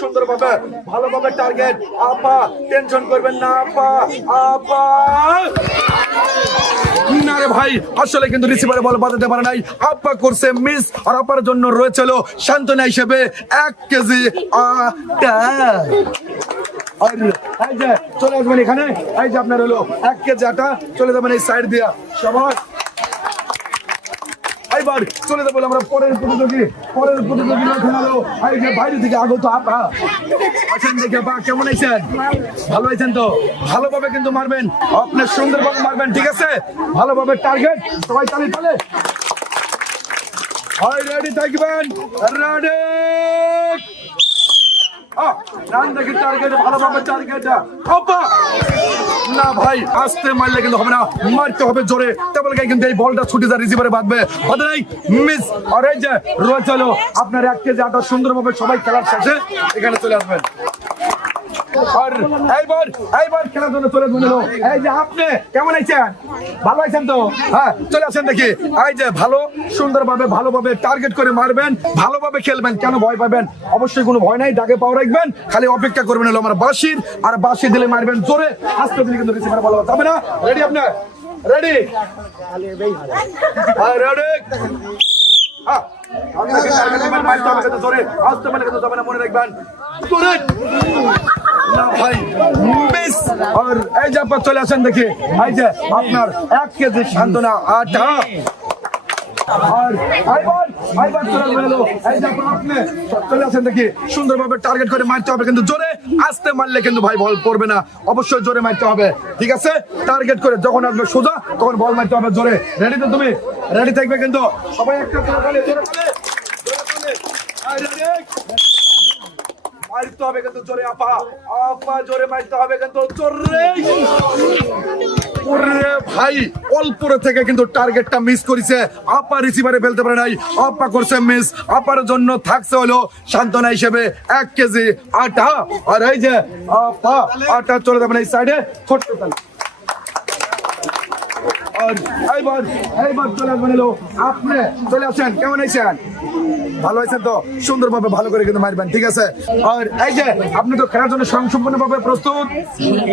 সুন্দরভাবে ভালোভাবে টার্গেট। আপা টেনশন করবেন না আপা। আপা না রে ভাই, আসলে কিন্তু রিসিভারে বল বাজাতে পারে নাই, আপা করছে মিস। আর আপার জন্য রয়েছিল সান্ত্বনা হিসেবে 1 কেজি আটা। আর এই যে চলে আসবেন এখানে, এই যে আপনার হলো 1 কেজি আটা, চলে যাবেন এই সাইড দিয়া সবাই। এইবার চলে যাবো আমরা পরের প্রতিযোগী হলো এই যে বাইরে থেকে আগত আপা। আছেন দেখে আপা, কেমন আছেন? ভালো আছেন তো? ভালোভাবে কিন্তু মারবেন, আপনি সুন্দরভাবে মারবেন, ঠিক আছে? ভালোভাবে টার্গেট, সবাই তালে তালে হয়, রেডি থাকবেন, রেডি। না ভাই, আস্তে মারলে কিন্তু হবে না, মারতে হবে জোরে, তাহলে কিন্তু এই বলটা ছুটে যায় রিসিভারে বাঁধবে। মিস। আর এই যে রয়েছে হলো আপনার 1 কেজি আটা, সুন্দরভাবে সবাই খেলার শেষে এখানে চলে আসবেন। আর এইবার খেলার জন্য চলে আসবেন। এই যে আপনি কেমন আছেন? ভালো আছেন তো? হ্যাঁ, চলে আসেন দেখি। এই যে সুন্দরভাবে ভালোভাবে টার্গেট করে মারবেন, ভালোভাবে খেলবেন, কেন ভয় পাবেন? অবশ্যই কোনো ভয় নাই, ডাকে পাওয়া রাখবেন, খালি অপেক্ষা করবেন হলো আমার বাঁশির। আর বাঁশি দিলে মারবেন জোরে, আস্তে দিলে কিন্তু রিসিভার ভালো যাবে না। রেডি আপনি? রেডি? মনে রাখবেন না ভাই, মিস। আর এই যে আপনার চলে আসেন দেখি, এই যে আপনার 1 কেজি সান্ত্বনা আটা। আর চলে আসেন দেখি, সুন্দরভাবে টার্গেট করে মারতে হবে, কিন্তু জোরে, আস্তে মারলে কিন্তু ভাই বল পড়বে না, অবশ্যই জোরে মারতে হবে, ঠিক আছে? টার্গেট করে যখন আসবে সোজা, তখন বল মারতে হবে জোরে। রেডি তো? তুমি রেডি থাকবে কিন্তু সবাই একটা মারতে হবে কিন্তু জোরে। আপা জোরে মারতে হবে কিন্তু জোরে। ভাই অল্পরে থেকে কিন্তু টার্গেটটা মিস করেছে, আপা রিসিভারে ফেলতে পারে নাই, আপা করছে মিস। আপার জন্য থাকছে হলো সান্ত্বনা হিসেবে 1 কেজি আটা। আর এই যে আপা আটা চলে যাবেন এই সাইডে, ছোট্ট তালে। আর এইবার চলে আসবেন হলো আপনি, চলে আসেন, কেমন আছেন? ভালো আছেন তো? সুন্দরভাবে ভালো করে কিন্তু মারবেন, ঠিক আছে? আর এই যে আপনি তো খেলার জন্য সম্পূর্ণভাবে প্রস্তুত?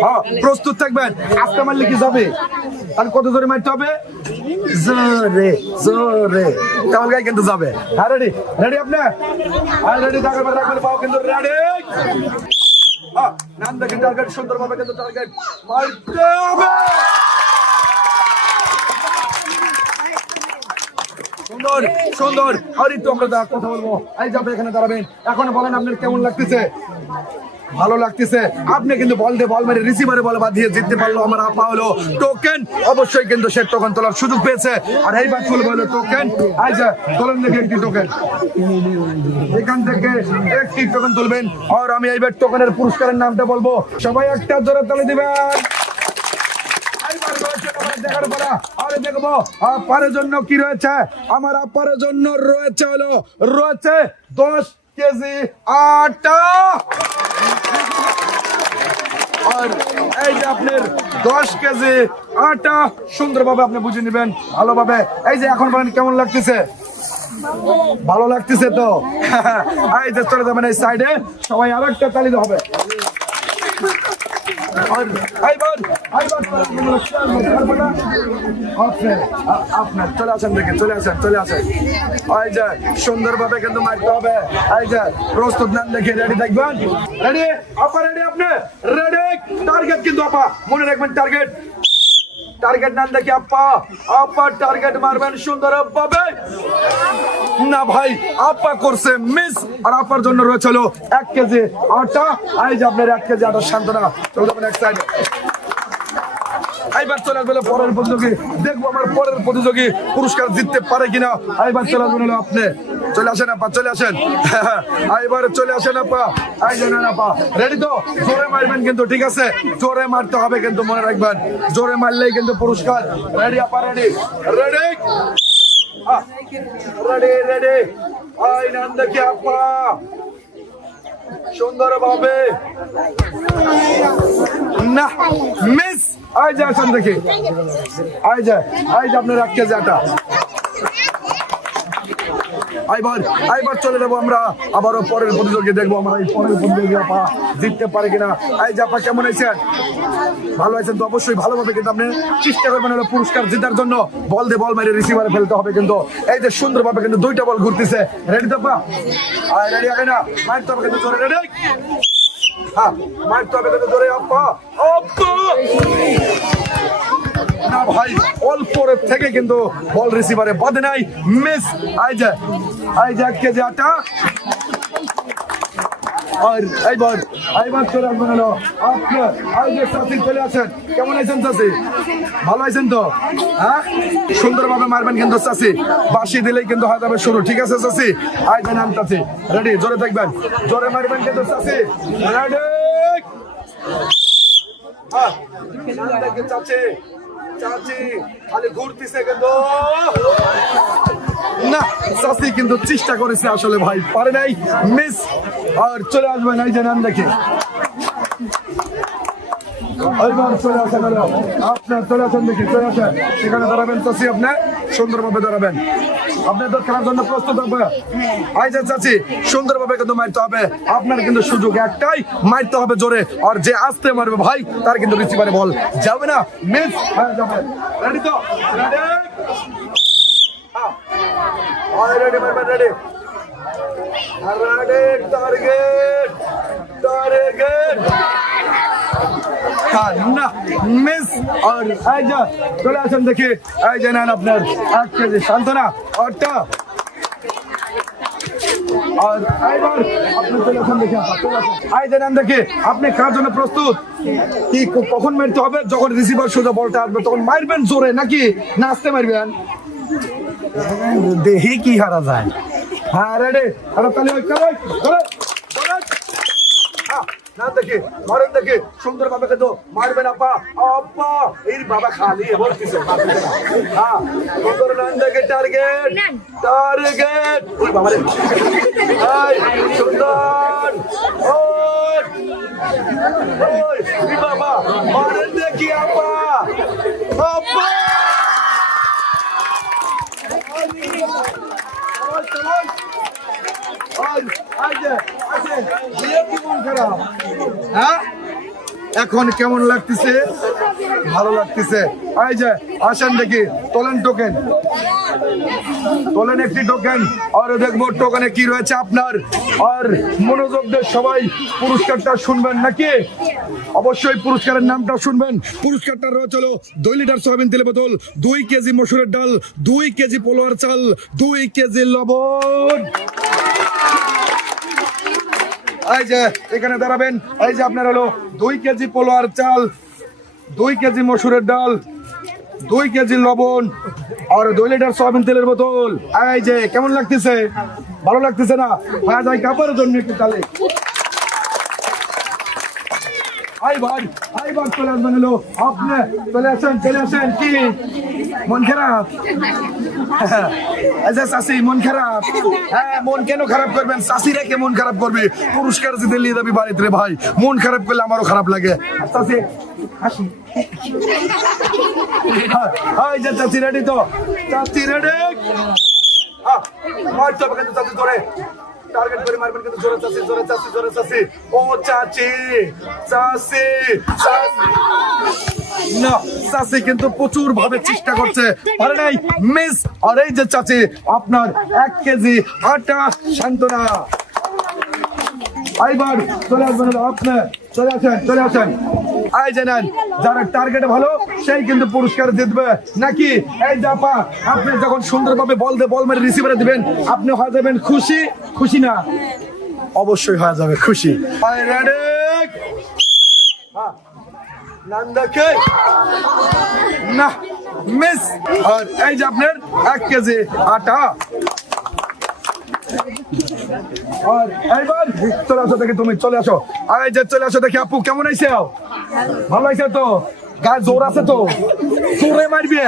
হ্যাঁ, প্রস্তুত থাকবেন। আস্তে মারলে কি যাবে? আর কত জোরে মারতে হবে? জোরে জোরে, তাহলে কিন্তু যাবে। হ্যাঁ, রেডি? রেডি আপনি? আর রেডি থাকবেন, রাখবেন পাও কিন্তু রেডি। নাম দেখে টার্গেট, সুন্দরভাবে কিন্তু টার্গেট মারতে হবে। সুন্দর সুন্দর। আর একটু আমরা কথা বলবো, এই যে আপনি এখানে দাঁড়াবেন, এখন বলেন আপনার কেমন লাগতেছে? ভালো লাগতেছে? আপনি কিন্তু বল দিয়ে বল মেরে রিসিভারে বল বাঁধিয়ে জিততে পারলো আমার আপা হলো টোকেন, অবশ্যই কিন্তু সে টোকেন তোলার সুযোগ পেয়েছে। আর এইবার চলবে হলো টোকেন। এই যে তোলেন দেখে একটি টোকেন, এখান থেকে একটি টোকেন তুলবেন। আর আমি এইবার টোকেনের পুরস্কারের নামটা বলবো, সবাই একটা জোরে তালি দিবেন। আরে দেখবো আপারের জন্য কি রয়েছে, আমার আপারের জন্য রয়েছে 10 কেজি আটা। আর এই যে আপনার 10 কেজি আটা, সুন্দরভাবে আপনি বুঝে নেবেন ভালোভাবে। এই যে এখন বলেন কেমন লাগতেছে? ভালো লাগতেছে তো? এই যে চলে যাবেন এই সাইডে, সবাই আর একটা তালি হবে। আপনার চলে আসেন দেখে, চলে আসেন। এই যে সুন্দরভাবে কিন্তু মারতে হবে। এই যে প্রস্তুত নাম দেখে রেডি থাকবেন। রেডি আপা? রেডি আপনি? রেডি? টার্গেট কিন্তু আপা মনে রাখবেন, টার্গেট নাম দেখে আপা টার্গেট মারবেন সুন্দরভাবে। না ভাই, আপা করছে মিস। আর আপার জন্য রয়েছে হলো 1 কেজি আটা। এই যে আপনার 1 কেজি আটা সান্ত্বনা, চলে যাবেন এক সাইডে। এইবার চলে আসবে পরের প্রতিযোগী, দেখবো আমার পরের প্রতিযোগী পুরস্কার জিততে পারে কিনা। এইবার চলে আসবেন হলো আপনি, চলে আসেন আপা, চলে আসেন। এইবার চলে আসেন আপা। এই যে না আপা, রেডি তো? জোরে মারবেন কিন্তু, ঠিক আছে? জোরে মারতে হবে কিন্তু, মনে রাখবেন, জোরে মারলেই কিন্তু পুরস্কার। রেডি আপা? রেডি? Ready ready. আই নাম দেখি আপা সুন্দরভাবে না মিস। এই যে আসেন দেখি, এই যে আপনার 1 কেজি আটা। এইবার চলে যাবো আমরা আবারও পরের প্রতিযোগী দেখবো আমরা এই পরের প্রতিযোগী আপা জিততে পারে কিনা। এই যে আপা কেমন আছেন? ভালো আছেন তো? অবশ্যই ভালোভাবে কিন্তু আপনি চেষ্টা করবেন হলো পুরস্কার জেতার জন্য। বল দিয়ে বল মেরে রিসিভারে ফেলতে হবে কিন্তু। এই যে সুন্দরভাবে কিন্তু দুইটা বল ঘুরতেছে। রেডি তো আপা? রেডি আগে না মারতে হবে কিন্তু জোরে। রেডি? হ্যাঁ মারতে হবে কিন্তু জোরে আপা। না ভাই অল্প থেকে কিন্তু বল রিসিভারে বাঁধে নাই, মিস। এই যে 1 কেজি আটা। আর এইবার চলে আসবেন হলো আপনার এই যে চাষি চলে আসেন। কেমন আছেন চাষি? ভালো আছেন তো? হ্যাঁ সুন্দরভাবে মারবেন কিন্তু চাষি, বাঁশি দিলেই কিন্তু হয়ে যাবে শুরু। ঠিক আছে চাষি? এই যে নাম চাষি রেডি, জোরে থাকবেন, জোরে মারবেন কিন্তু চাষি। রেডি? হ্যাঁ চাচি চাচি খালি ঘুরতেছে কিন্তু না, চাষি কিন্তু চেষ্টা করেছে আসলে ভাই পারে নাই, মিস। আর চলে আসবেন এই যে নাম দেখে। চলে আসেন আপনার, চলে আসেন দেখি, চলে আসেন সেখানে দাঁড়াবেন চাচি, আপনি সুন্দরভাবে দাঁড়াবেন। আপনার তো খেলার জন্য প্রস্তুত হবে। এই যে চাচি সুন্দরভাবে কিন্তু মারতে হবে আপনার, কিন্তু সুযোগ একটাই, মারতে হবে জোরে। আর যে আস্তে মারবে ভাই তার কিন্তু রিসিভারে বল যাবে না, মিস হয়ে যাবে। রেডি তো? রেডি? রেডি মারবেন, রেডি রেডি। টার্গেট টার্গেট না, মিস। আর এই যে চলে আসেন দেখি, এই যে নেন আপনার 1 কেজি সান্ত্বনা আটটা। আর এইবার আপনি চলে আসেন দেখি, এই যে নেন দেখি আপনি কার জন্য প্রস্তুত? কি কখন মারতে হবে? যখন রিসিভার সোজা বলটা আসবে তখন মারবেন জোরে, নাকি না আস্তে মারবেন? দেখি কি হারা যায়। হ্যাঁ রেডি? না দেখি মারেন দেখি সুন্দরভাবে কিন্তু মারবেন আপা। আপা এই বাবা খালি বলতেছে। হ্যাঁ সুন্দর নাম দেখে টার্গেট টার্গেট। ওই বাবা রে, এই সুন্দর ওই ওই বাবা মারেন দেখি আপা। আপা এখন কেমন লাগতেছে? ভালো লাগতেছে। এই যে আসেন দেখি, তোলেন টোকেন, তোলেন একটি টোকেন। আর দেখবো টোকেনে কি রয়েছে আপনার। আর মনোযোগ দিয়ে সবাই পুরস্কারটা শুনবেন, নাকি অবশ্যই পুরস্কারের নামটা শুনবেন। পুরস্কারটা রয়েছে হলো 2 লিটার সয়াবিন তেলের বোতল, 2 কেজি মসুরের ডাল, 2 কেজি পোলোয়ার চাল, 2 কেজি লবণ। এই যে এখানে দাঁড়াবেন। এই যে আপনার হলো 2 কেজি পোলোয়ার চাল, 2 কেজি মসুরের ডাল, 2 কেজি লবণ আর 2 লিটার সয়াবিন তেলের বোতল। এই যে কেমন লাগতেছে? ভালো লাগতেছে না? হ্যাঁ যাই কাপড়ের জন্য একটু তালে। এইবার চলে আসবেন হলো আপনি, চলে আসেন। কি মন খারাপ? চাষি মন খারাপ? হ্যাঁ মন কেন খারাপ করবেন? চাষিরা কে মন খারাপ করবে? পুরস্কার জিতে নিয়ে যাবি বাড়িতে রে ভাই, মন খারাপ করলে আমারও খারাপ লাগে। চাষি হাসি। এই যে চাষি রেডি তো? চাষি রেডি? মারতে হবে কিন্তু চাষি ধরে, টার্গেট করে মারবেন কিন্তু জোরে চাষি, জোরে চাষি, জোরে চাষি। ও চাচি চাষি না, চাচি কিন্তু প্রচুর ভাবে চেষ্টা করছে, পারে নাই, মিস। আর এই যে চাচি আপনার 1 কেজি আটা সান্ত্বনা। এইবার চলে আসবেন আপনি, চলে আসেন। এই যে নেন, যারা টার্গেটে ভালো সেই কিন্তু পুরস্কার জিতবে, নাকি? এই যে আপা আপনি যখন সুন্দরভাবে বল মেরে রিসিভারে দিবেন আপনি হয়ে যাবেন খুশি। খুশি না? অবশ্যই হয়ে যাবে খুশি। না, মিস। আর এই যে আপনার 1 কেজি আটা। আর এইবার চলে আসো দেখি, তুমি চলে আসো। এই যে চলে আসো দেখি আপু, কেমন আইছে? ভালো আইছে তো? গায়ে জোর আছে তো? জোরে মারবি,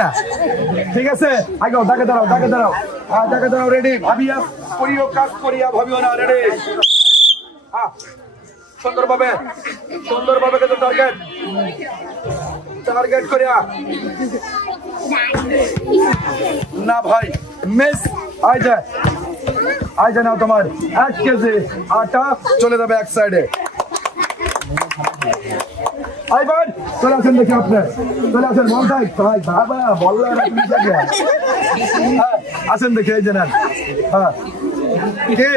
ঠিক আছে? আগে দাগে দাঁড়াও, রেডি? ভাবিয়া করিও কাজ করিয়া ভাবিও না, রেডি? সুন্দরভাবে কিন্তু টার্গেট করিয়া না ভাই, মিস। এই যে আই জানাও তোমার 1 কেজি আটা চলে যাবে এক সাইডে। আইবার চলে আসেন দেখি আপনি, চলে আসেন মন্তাই ভাই বাবা বললাম আসেন দেখি এই যে নেন। হ্যাঁ কি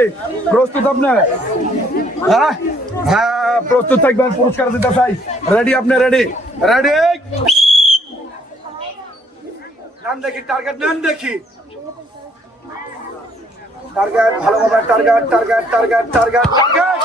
প্রস্তুত আপনার? হ্যাঁ হ্যাঁ প্রস্তুত থাকবেন, পুরস্কার দিতে চাই। রেডি আপনি? রেডি রেডি নাম দেখি, টার্গেট নাম দেখি, টার্গেট ভালোভাবে, target target target target target.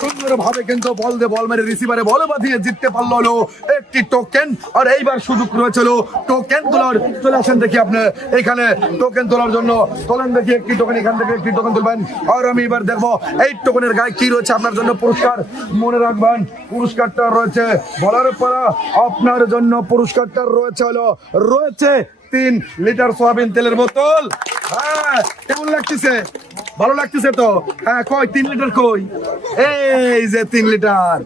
সুন্দর ভাবে কিন্তু বল দিয়ে বল মেরে রিসিভারে বল বাঁধিয়ে জিততে পারলো হলো একটি টোকেন। আর এইবার সুযোগ রয়েছিল টোকেন তোলার। চলে আসেন দেখি আপনি এখানে টোকেন তোলার জন্য। তোলেন দেখি একটি টোকেন, এখান থেকে একটি টোকেন তুলবেন। আর আমি এবার দেখবো এই টোকেনের গায়ে কি রয়েছে আপনার জন্য পুরস্কার। মনে রাখবেন পুরস্কারটা রয়েছে বলার পর আপনার জন্য পুরস্কারটা রয়েছে রয়েছে 3 লিটার সয়াবিন তেলের বোতল। হ্যাঁ কেমন লাগতেছে? ভালো লাগতেছে তো? হ্যাঁ কই 3 লিটার কই? এই যে 3 লিটার।